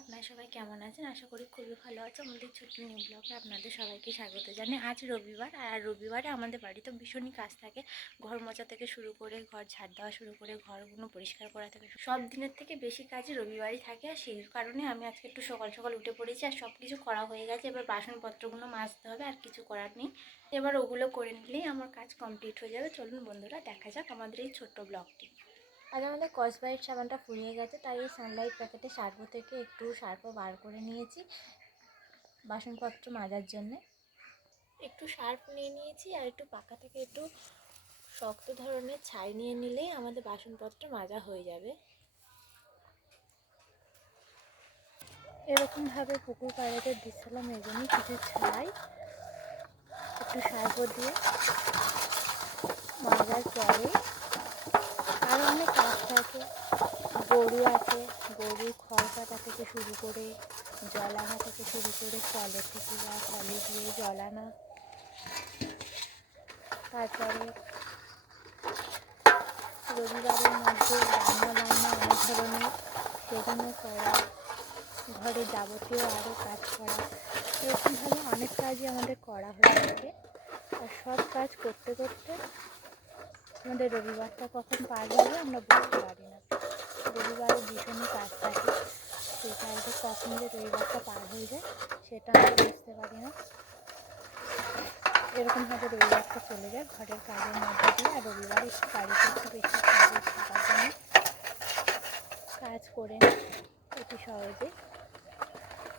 আপনারা সবাই কেমন আছেন? আশা করি খুবই ভালো আছে। আমাদের ছোট্ট নিউ ব্লগে আপনাদের সবাইকে স্বাগত জানাই। আজ রবিবার, আর রবিবারে আমাদের বাড়িতে ভীষণই কাজ থাকে। ঘর মোচা থেকে শুরু করে, ঘর ঝাড় দেওয়া শুরু করে, ঘরগুলো পরিষ্কার করা থেকে সব দিনের থেকে বেশি কাজ রবিবারই থাকে, আর সেই কারণে আমি আজকে একটু সকাল সকাল উঠে পড়েছি, আর সব কিছু করা হয়ে গেছে। এবার বাসনপত্রগুলো মাজতে হবে, আর কিছু করার নেই। এবার ওগুলো করে নিলেই আমার কাজ কমপ্লিট হয়ে যাবে। চলুন বন্ধুরা, দেখা যাক আমাদের এই ছোট্ট ব্লগটি আজ আমাদের কসবাইট সাবানটা ফুরিয়ে গেছে তাই এই সানলাইট প্যাকেটে সার্ফো থেকে একটু সার্ফও বার করে নিয়েছি বাসনপত্র মাজার জন্যে। একটু সার্ফ নিয়ে নিয়েছি আর একটু পাকা থেকে একটু শক্ত ধরনের ছাই নিয়ে নিলেই আমাদের বাসনপত্র মাজা হয়ে যাবে। এরকমভাবে পুকুর পাড়াতে দিচ্ছিলাম এই জন্য কিছু ছাই। একটু সার্ফও দিয়ে মাজার পরে অনেক কাজ থাকে গরু আছে। গরুর খড় কাটা থেকে শুরু করে জল আনা থেকে শুরু করে কলের থেকে যাওয়া কলে গিয়ে জল আনা তারপরে রবিবারের মধ্যে রান্না বান্না অনেক ধরনের। সেগুলো করা। ঘরে যাবতীয় আরও কাজ করা। এরকমভাবে অনেক কাজই আমাদের করা হয়ে থাকে। আর সব কাজ করতে করতে আমাদের রবিবারটা কখন পার হবে আমরা বুঝতে পারি না। রবিবারে ভীষণই কাজ থাকে। সেই কাজে কখন যে রবিবারটা পার হয়ে যায়, সেটা আমরা বুঝতে পারি না। এরকমভাবে রবিবারটা চলে যায়, ঘরের কাজের মধ্যে দিয়ে, আর রবিবারে একটু বাড়িতে একটু বেশি কাজে থাকার জন্য কাজ করে অতি সহজে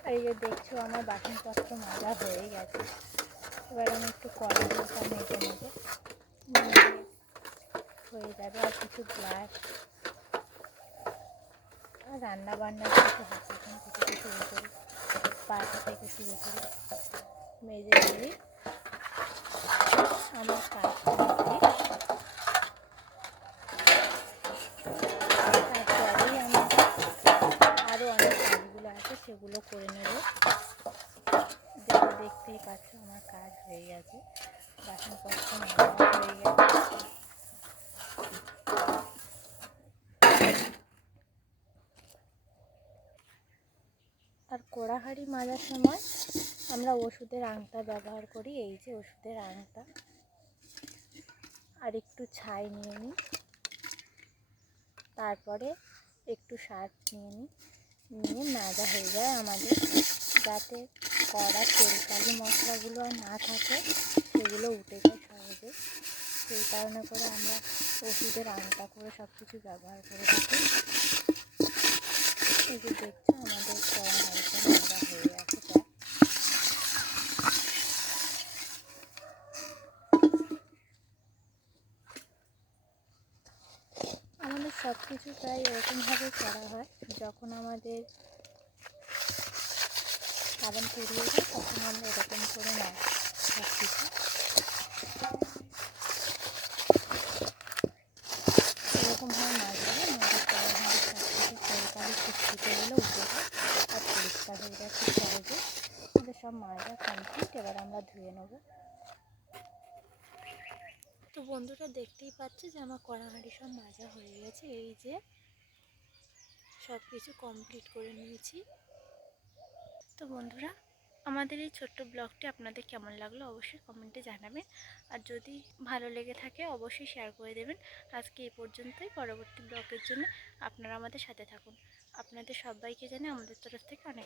আর এই যে দেখছ, আমার বাসনপত্র মাজা হয়ে গেছে। এবার আমি একটু কড়াইটা মেজে নেব। হয়ে যাবে আর কিছু গ্লাস আর রান্না বান্না কিছু হাতেখান থেকে শুরু করে। পাটা থেকে শুরু করে। মেজে দিলেই আমার কাজ তারপরেই আমি আরও অনেক কাজগুলো আছে, সেগুলো করে নেব। দেখতেই পাচ্ছ আমার কাজ হয়ে গেছে। বাসনপত্র হয়ে গেছে। কোড়াহাড়ি মাজার সময় আমরা ওষুধের আংটা ব্যবহার করি, এই যে ওষুধের আংটা। আর একটু ছাই নিয়ে নিই। তারপরে একটু সার নিয়ে নিই। নিয়ে মাজা হয়ে যায় আমাদের, যাতে কড়া তেলকালি মশলাগুলো আর না থাকে, সেগুলো উঠে যায় সহজে। সেই কারণে করে আমরা ওষুধের আংটা করে সব কিছু ব্যবহার করে থাকি। এই যে আমাদের কড়া হাঁড়িটা মাজা হয়ে গেছে আমাদের সব কিছু প্রায় এরকমভাবে করা হয়। যখন আমাদের সাবান পুড়িয়ে যায়, তখন আমরা এরকম করে নাও সব কিছু এরকমভাবে মাজলে আমাদের কড়া হাঁড়ি সব কিছু তরকারি ফুটফুটেগুলো উঠে যায় আর পরিষ্কার হয়ে যায় খুব সহজে আমাদের সব মাজা কমপ্লিট এবার আমরা ধুয়ে নেব। তো বন্ধুরা দেখতেই পাচ্ছে যে আমার কড়াহাঁড়ি সব মাজা হয়ে গেছে, এই যে সব কিছু কমপ্লিট করে নিয়েছি। তো বন্ধুরা, আমাদের এই ছোট্ট ব্লগটি আপনাদের কেমন লাগল অবশ্যই কমেন্টে জানাবেন। আর যদি ভালো লেগে থাকে অবশ্যই শেয়ার করে দেবেন। আজকে এই পর্যন্তই, পরবর্তী ব্লগের জন্য আপনারা আমাদের সাথে থাকুন। আপনাদের সবাইকে জানে আমাদের তরফ থেকে অনেক